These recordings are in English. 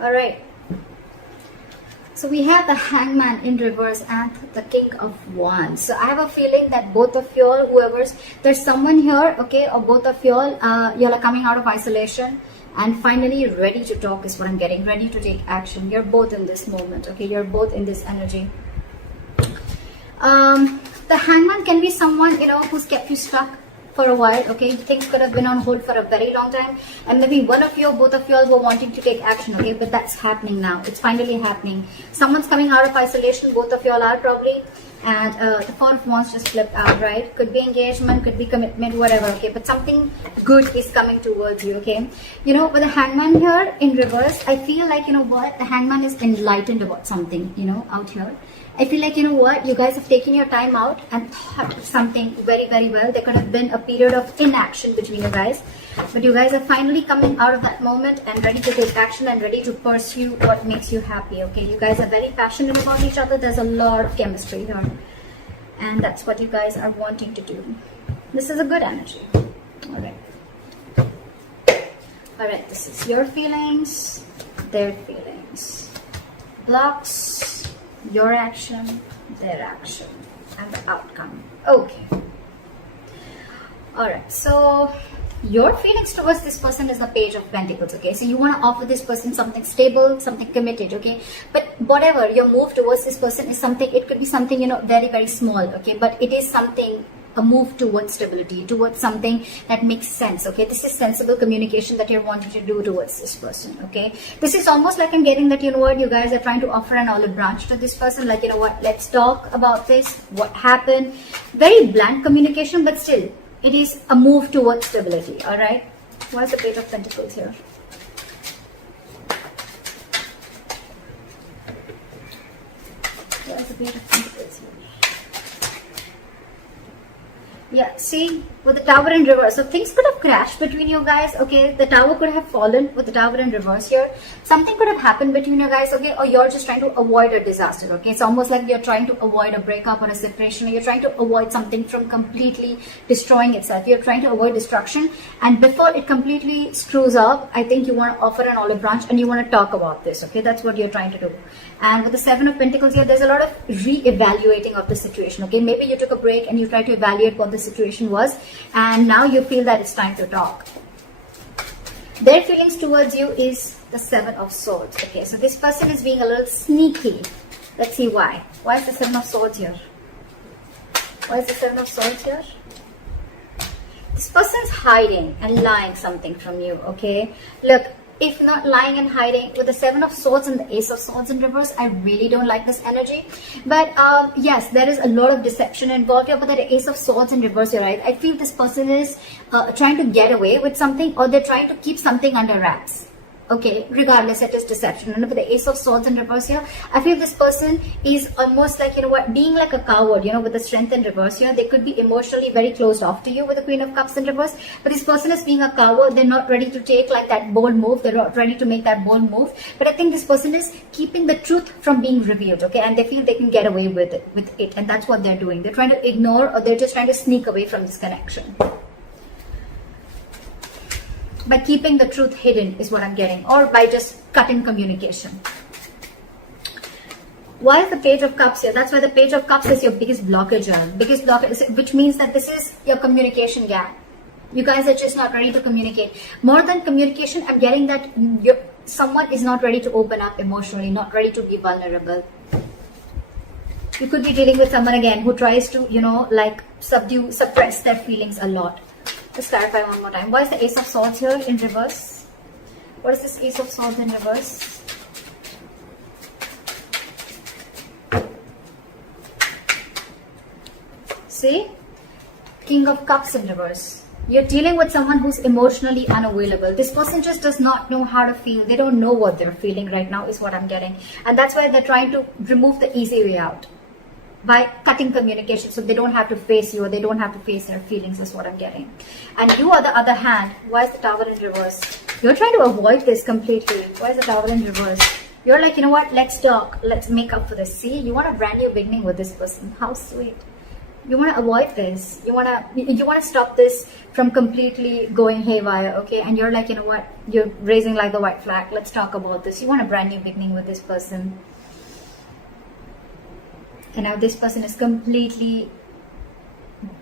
All right. So we have the Hangman in reverse and the King of Wands. So I have a feeling that both of y'all, there's someone here, okay, or both of y'all, y'all are coming out of isolation and finally ready to talk is what I'm getting, ready to take action. You're both in this moment, okay, you're both in this energy. The Hangman can be someone, you know, who's kept you stuck for a while, okay. Things could have been on hold for a very long time, and maybe one of you or both of you all were wanting to take action, okay, but that's happening now. It's finally happening. Someone's coming out of isolation, both of you all are probably, and the Four of Wands just flipped out, right? Could be engagement, could be commitment, whatever, okay, but something good is coming towards you, okay. You know, with the Hangman here in reverse, I feel like, you know what, the Hangman is enlightened about something, you know, out here. I feel like, you know what, you guys have taken your time out and thought something very, very well. There could have been a period of inaction between you guys, but you guys are finally coming out of that moment and ready to take action and ready to pursue what makes you happy, okay. You guys are very passionate about each other. There's a lot of chemistry here, and that's what you guys are wanting to do. This is a good energy. All right, this is your feelings, their feelings, blocks, your action, their action, and the outcome. Okay. Alright, so your feelings towards this person is the Page of Pentacles, okay. So you want to offer this person something stable, something committed, okay. But whatever your move towards this person is something, it could be something, you know, very, very small, okay. But it is something, a move towards stability, towards something that makes sense, okay. This is sensible communication that you're wanting to do towards this person, okay. This is almost like I'm getting that, you know what, you guys are trying to offer an olive branch to this person, like, you know what, let's talk about this, what happened. Very blunt communication, but still it is a move towards stability. All right, what's the Page of Pentacles here? What's the Page of Pentacles here? Yeah, see, with the Tower in reverse, so things could have crashed between you guys, okay. The Tower could have fallen with the Tower in reverse here. Something could have happened between you guys, okay, or you're just trying to avoid a disaster, okay. It's almost like you're trying to avoid a breakup or a separation, or you're trying to avoid something from completely destroying itself. You're trying to avoid destruction, and before it completely screws up, I think you want to offer an olive branch and you want to talk about this, okay. That's what you're trying to do. And with the Seven of Pentacles here, there's a lot of re-evaluating of the situation, okay. Maybe you took a break and you tried to evaluate what the situation was, and now you feel that it's time to talk. Their feelings towards you is the Seven of Swords, okay. So this person is being a little sneaky. Let's see why. Why is the Seven of Swords here? Why is the Seven of Swords here? This person's hiding and lying something from you, okay. Look, if not lying and hiding, with the Seven of Swords and the Ace of Swords in reverse, I really don't like this energy. But yes, there is a lot of deception involved here. But the Ace of Swords in reverse, you're right. I feel this person is trying to get away with something, or they're trying to keep something under wraps. Okay, regardless, it is deception. And with the Ace of Swords in reverse here, I feel this person is almost like, you know what, being like a coward, you know, with the Strength in reverse here. They could be emotionally very closed off to you with the Queen of Cups in reverse. But this person is being a coward. They're not ready to take like that bold move. They're not ready to make that bold move. But I think this person is keeping the truth from being revealed, okay? And they feel they can get away with it. And that's what they're doing. They're trying to ignore, or they're just trying to sneak away from this connection. By keeping the truth hidden is what I'm getting, or by just cutting communication. Why is the Page of Cups here? That's why the Page of Cups is your biggest blockage, which means that this is your communication gap. You guys are just not ready to communicate. More than communication, I'm getting that someone is not ready to open up emotionally, not ready to be vulnerable. You could be dealing with someone again who tries to, you know, like suppress their feelings a lot. Let's clarify one more time. Why is the Ace of Swords here in reverse? What is this Ace of Swords in reverse? See? King of Cups in reverse. You're dealing with someone who's emotionally unavailable. This person just does not know how to feel. They don't know what they're feeling right now is what I'm getting. And that's why they're trying to remove the easy way out by cutting communication, so they don't have to face you, or they don't have to face their feelings is what I'm getting. And you, on the other hand, why is the Tower in reverse? You're trying to avoid this completely. Why is the Tower in reverse? You're like, you know what, let's talk, let's make up for this. See, you want a brand new beginning with this person. How sweet. You want to avoid this. You want to stop this from completely going haywire, okay? And you're like, you know what? You're raising like the white flag. Let's talk about this. You want a brand new beginning with this person. And now this person is completely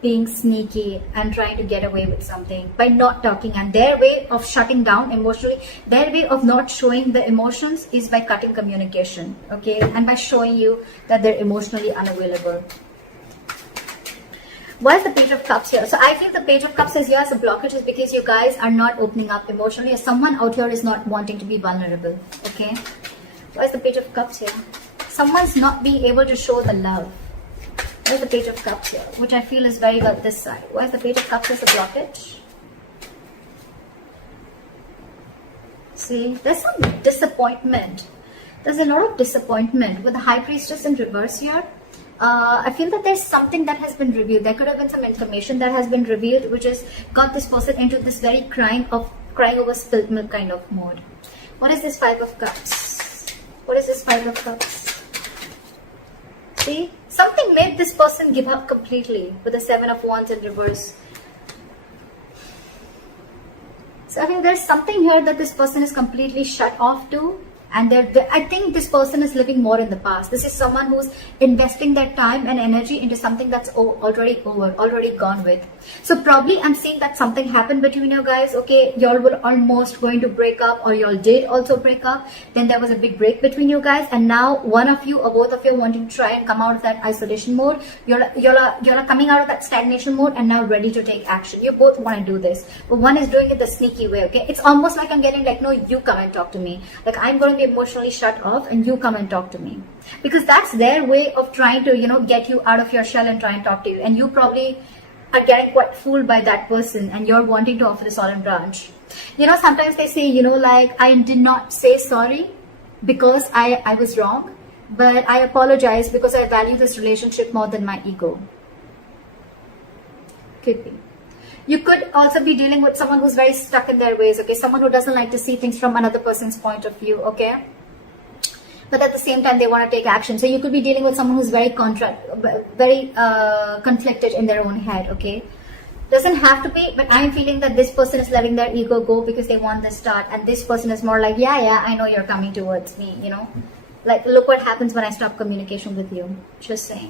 being sneaky and trying to get away with something by not talking, and their way of shutting down emotionally, their way of not showing the emotions is by cutting communication, okay, and by showing you that they're emotionally unavailable. Why is the Page of Cups here? So I feel the Page of Cups is here as a blockage is because you guys are not opening up emotionally, or someone out here is not wanting to be vulnerable, okay? Why is the Page of Cups here? Someone's not being able to show the love. Where's the Page of Cups here? Which I feel is very well this side. Why is the Page of Cups as a blockage? See, there's some disappointment. There's a lot of disappointment with the High Priestess in reverse here. I feel that there's something that has been revealed. There could have been some information that has been revealed, which has got this person into this very crying over spilled milk kind of mode. What is this Five of Cups? What is this Five of Cups? See, something made this person give up completely with the Seven of Wands in reverse. So I think there's something here that this person is completely shut off to. And I think this person is living more in the past. This is someone who's investing their time and energy into something that's already over, already gone with. So probably I'm seeing that something happened between you guys. Okay, y'all were almost going to break up, or y'all did also break up. Then there was a big break between you guys, and now one of you or both of you wanting to try and come out of that isolation mode. Y'all are coming out of that stagnation mode and now ready to take action. You both want to do this, but one is doing it the sneaky way. Okay, it's almost like I'm getting like, no, you come and talk to me. Like I'm going to be emotionally shut off and you come and talk to me, because that's their way of trying to, you know, get you out of your shell and try and talk to you. And you probably are getting quite fooled by that person, and you're wanting to offer this olive branch. You know, sometimes they say, you know, like, I did not say sorry because I was wrong, but I apologize because I value this relationship more than my ego. Could be. You could also be dealing with someone who's very stuck in their ways, okay? Someone who doesn't like to see things from another person's point of view, okay? But at the same time, they want to take action. So you could be dealing with someone who's very conflicted in their own head, okay? Doesn't have to be, but I'm feeling that this person is letting their ego go because they want this start. And this person is more like, yeah, I know you're coming towards me, you know? Like, look what happens when I stop communication with you. Just saying.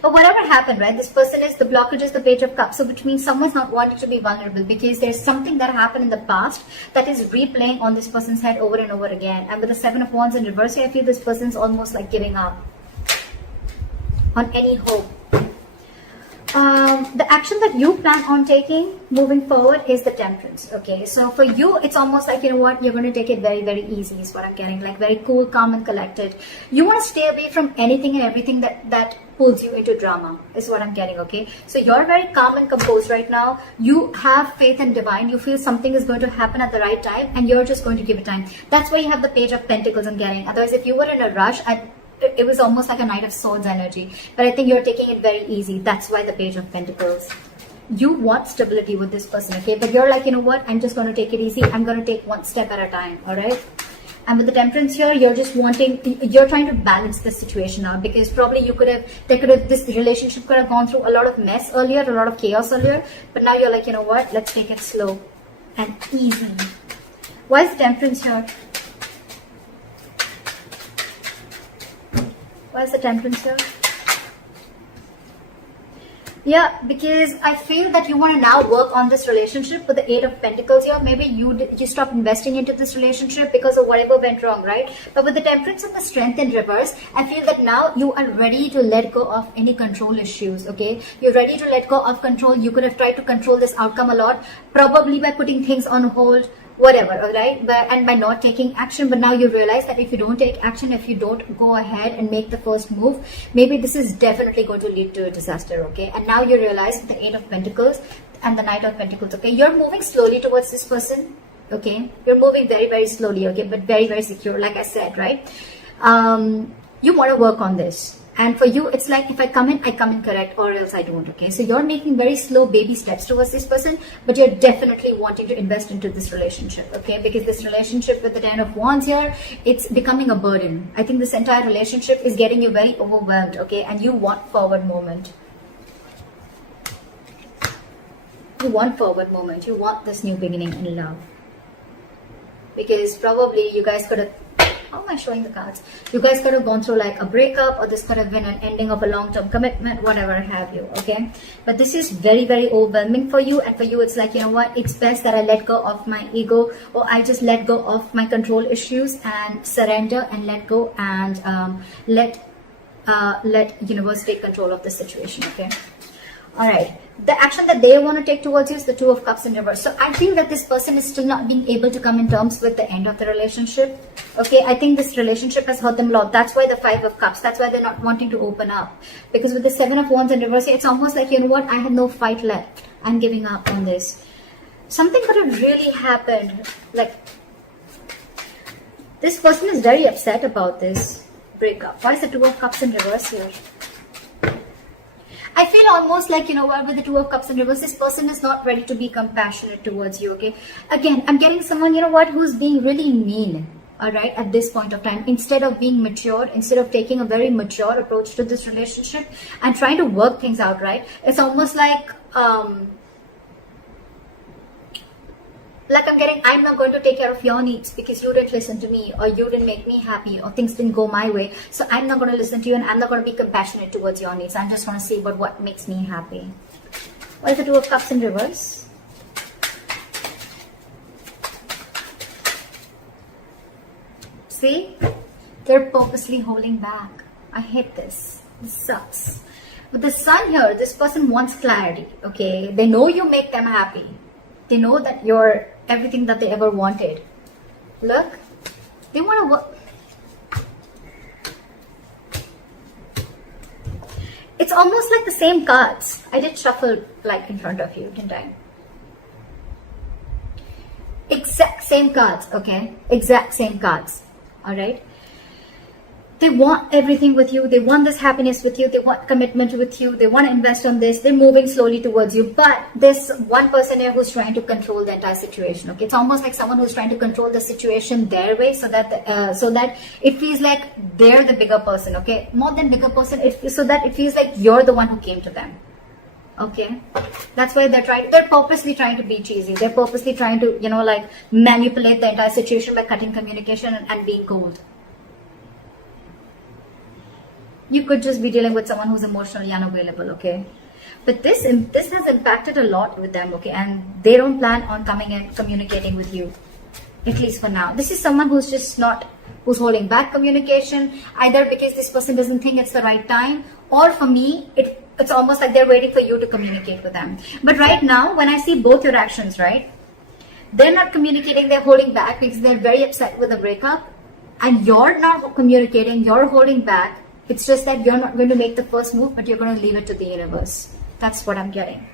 But whatever happened, right? This person is, the blockage is the Page of Cups. So which means someone's not wanting to be vulnerable because there's something that happened in the past that is replaying on this person's head over and over again. And with the Seven of Wands in reverse, I feel this person's almost like giving up on any hope. The action that you plan on taking moving forward is the Temperance. Okay, so for you, it's almost like, you know what, you're going to take it very, very easy is what I'm getting. Like very cool, calm and collected. You want to stay away from anything and everything that pulls you into drama is what I'm getting. Okay, so you're very calm and composed right now. You have faith in divine. You feel something is going to happen at the right time and you're just going to give it time. That's why you have the Page of Pentacles I'm getting. Otherwise, if you were in a rush, it was almost like a Knight of Swords energy. But I think you're taking it very easy. That's why the Page of Pentacles. You want stability with this person, okay? But you're like, you know what? I'm just going to take it easy. I'm going to take one step at a time, all right? And with the Temperance here, you're just you're trying to balance the situation out, because probably this relationship could have gone through a lot of mess earlier, a lot of chaos earlier. But now you're like, you know what? Let's take it slow and easy. Why is the Temperance here? Why is the Temperance here? Yeah, because I feel that you want to now work on this relationship with the Eight of Pentacles here. Maybe you stop investing into this relationship because of whatever went wrong, right? But with the Temperance and the Strength in reverse, I feel that now you are ready to let go of any control issues, okay? You're ready to let go of control. You could have tried to control this outcome a lot, probably by putting things on hold, whatever, all right? And by not taking action. But now you realize that if you don't take action, if you don't go ahead and make the first move, maybe this is definitely going to lead to a disaster, okay? And now you realize the Eight of Pentacles and the Knight of Pentacles, okay? You're moving slowly towards this person, okay? You're moving very, very slowly, okay? But very, very secure, like I said, right? You want to work on this. And for you, it's like, if I come in correct, or else I don't, okay? So you're making very slow baby steps towards this person, but you're definitely wanting to invest into this relationship, okay? Because this relationship with the Ten of Wands here, it's becoming a burden. I think this entire relationship is getting you very overwhelmed, okay? And you want forward movement. You want forward movement. You want this new beginning in love. Because probably you guys could have, how am I showing the cards? You guys could have gone through like a breakup, or this could have been an ending of a long-term commitment, whatever have you, okay? But this is very, very overwhelming for you. And for you, it's like, you know what? It's best that I let go of my ego, or I just let go of my control issues and surrender and let go, and let universe take control of the situation, okay? All right. The action that they want to take towards you is the Two of Cups in reverse. So I feel that this person is still not being able to come in terms with the end of the relationship. Okay, I think this relationship has hurt them a lot. That's why the Five of Cups. That's why they're not wanting to open up. Because with the Seven of Wands in reverse, it's almost like, you know what, I have no fight left. I'm giving up on this. Something could have really happened. Like, this person is very upset about this breakup. Why is the Two of Cups in reverse here? I feel almost like, you know what, with the Two of Cups in reverse, this person is not ready to be compassionate towards you, okay? Again, I'm getting someone, you know what, who's being really mean, all right, at this point of time. Instead of being mature, instead of taking a very mature approach to this relationship and trying to work things out, right? It's almost like I'm getting, I'm not going to take care of your needs because you didn't listen to me, or you didn't make me happy, or things didn't go my way. So I'm not going to listen to you, and I'm not going to be compassionate towards your needs. I'm just going to see about what makes me happy. What is the Two of Cups in reverse? See? They're purposely holding back. I hate this. This sucks. With the Sun here, this person wants clarity, okay? They know you make them happy. They know that you're everything that they ever wanted. Look, they want to work. It's almost like the same cards. I did shuffle like in front of you, didn't I? Exact same cards, okay? Exact same cards, all right? They want everything with you. They want this happiness with you. They want commitment with you. They want to invest on this. They're moving slowly towards you. But there's one person here who's trying to control the entire situation. Okay, it's almost like someone who's trying to control the situation their way, so that it feels like they're the bigger person. Okay, more than bigger person, so that it feels like you're the one who came to them. Okay, that's why they're purposely trying to be cheesy. They're purposely trying to, you know, like manipulate the entire situation by cutting communication and being cold. You could just be dealing with someone who's emotionally unavailable, okay? But this has impacted a lot with them, okay? And they don't plan on coming and communicating with you, at least for now. This is someone who's just who's holding back communication, either because this person doesn't think it's the right time, or for me, it's almost like they're waiting for you to communicate with them. But right now, when I see both your actions, right? They're not communicating, they're holding back because they're very upset with the breakup. And you're not communicating, you're holding back. It's just that you're not going to make the first move, but you're going to leave it to the universe. That's what I'm getting.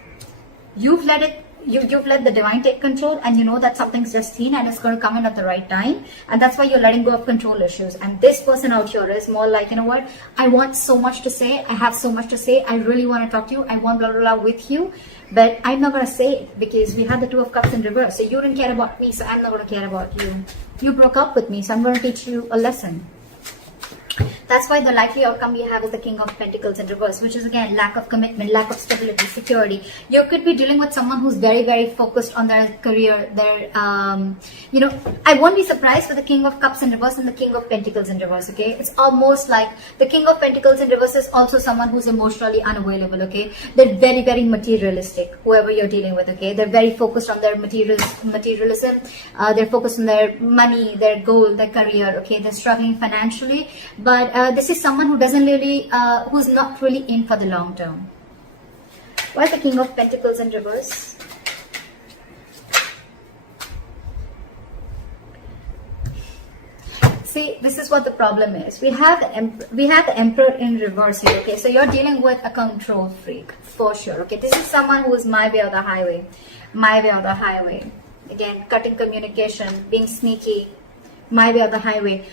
You've let the divine take control, and you know that something's just seen and it's going to come in at the right time. And that's why you're letting go of control issues. And this person out here is more like, you know what? I want so much to say. I have so much to say. I really want to talk to you. I want blah, blah, blah with you. But I'm not going to say it because we had the Two of Cups in reverse. So you didn't care about me, so I'm not going to care about you. You broke up with me, so I'm going to teach you a lesson. That's why the likely outcome we have is the King of Pentacles in reverse, which is again lack of commitment, lack of stability, security. You could be dealing with someone who's very, very focused on their career, their, you know, I won't be surprised with the King of Cups in reverse and the King of Pentacles in reverse, okay? It's almost like the King of Pentacles in reverse is also someone who's emotionally unavailable, okay? They're very, very materialistic, whoever you're dealing with, okay? They're very focused on their materialism. They're focused on their money, their goal, their career, okay? They're struggling financially, but this is someone who doesn't really, who's not really in for the long term. Why is the King of Pentacles in reverse? See, this is what the problem is. We have the Emperor in reverse here. Okay, so you're dealing with a control freak for sure. Okay, this is someone who is my way or the highway, my way or the highway. Again, cutting communication, being sneaky, my way or the highway.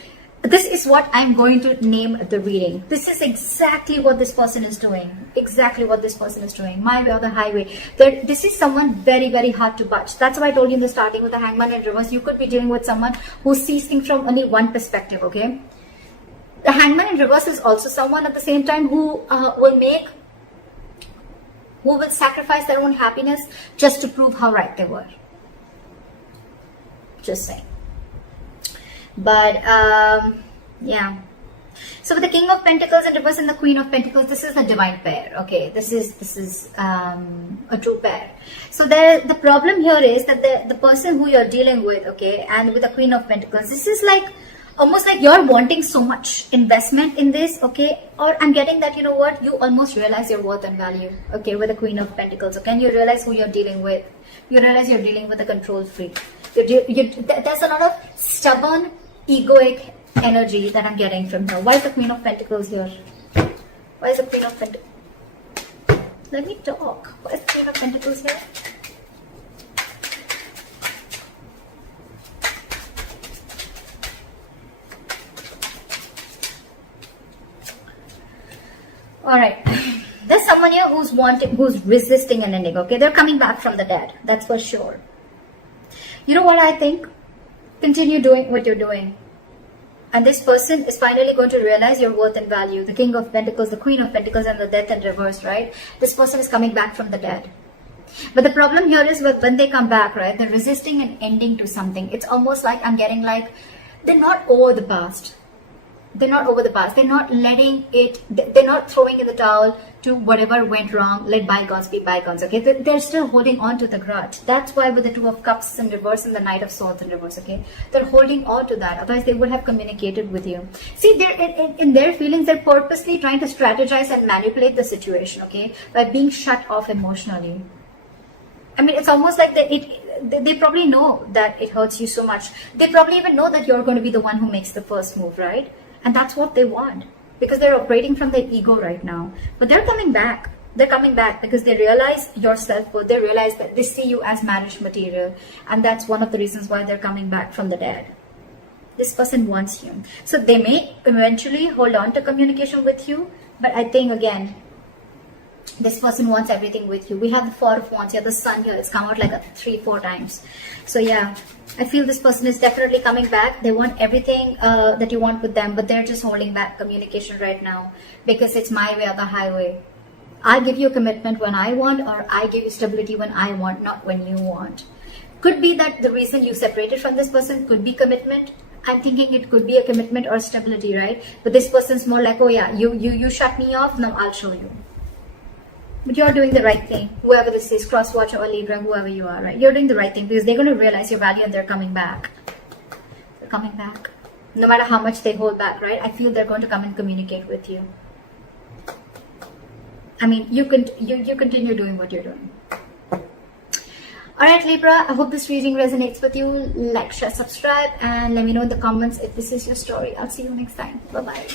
This is what I'm going to name the reading. This is exactly what this person is doing. Exactly what this person is doing. My way or the highway. This is someone very, very hard to budge. That's why I told you in the starting with the Hangman in reverse. You could be dealing with someone who sees things from only one perspective, okay? The Hangman in reverse is also someone at the same time who will make who will sacrifice their own happiness just to prove how right they were. Just saying. But yeah. So with the King of Pentacles in reverse and the Queen of Pentacles, this is the divine pair. Okay, this is a true pair. So the problem here is that the person who you're dealing with, okay, and with the Queen of Pentacles, this is like almost like you're wanting so much investment in this, okay, or I'm getting that, you know what, you almost realize your worth and value, okay, with the Queen of Pentacles, okay, and you realize who you're dealing with. You realize you're dealing with a control freak. There's a lot of stubborn, egoic energy that I'm getting from her. Why is the Queen of Pentacles here? Why is the Queen of Pentacles? Let me talk. Why is the Queen of Pentacles here? Alright. There's someone here who's resisting an ending, okay? They're coming back from the dead. That's for sure. You know what I think? Continue doing what you're doing. And this person is finally going to realize your worth and value. The King of Pentacles, the Queen of Pentacles, and the Death in reverse, right? This person is coming back from the dead. But the problem here is when they come back, right? They're resisting an ending to something. It's almost like I'm getting like, they're not over the past. They're not over the past. They're not letting it, they're not throwing in the towel to whatever went wrong. Let bygones be bygones, okay? They're still holding on to the grudge. That's why with the Two of Cups in reverse and the Knight of Swords in reverse, okay? They're holding on to that. Otherwise, they would have communicated with you. See, they're in their feelings, they're purposely trying to strategize and manipulate the situation, okay? By being shut off emotionally. I mean, it's almost like they probably know that it hurts you so much. They probably even know that you're going to be the one who makes the first move, right? And that's what they want, because they're operating from their ego right now. But they're coming back. They're coming back because they realize your self-worth. They realize that they see you as marriage material. And that's one of the reasons why they're coming back from the dead. This person wants you. So they may eventually hold on to communication with you. But I think, again, this person wants everything with you. We have the Four of Wands here. The Sun here. It's come out like 3-4 times. So yeah, I feel this person is definitely coming back. They want everything that you want with them, but they're just holding back communication right now because it's my way or the highway. I give you a commitment when I want, or I give you stability when I want, not when you want. Could be that the reason you separated from this person could be commitment. I'm thinking it could be a commitment or stability, right? But this person's more like, oh yeah, you shut me off, now I'll show you. But you're doing the right thing. Whoever this is, cross watcher or Libra, whoever you are, right? You're doing the right thing because they're going to realize your value and they're coming back. They're coming back. No matter how much they hold back, right? I feel they're going to come and communicate with you. I mean, you continue doing what you're doing. Alright, Libra, I hope this reading resonates with you. Like, share, subscribe, and let me know in the comments if this is your story. I'll see you next time. Bye-bye.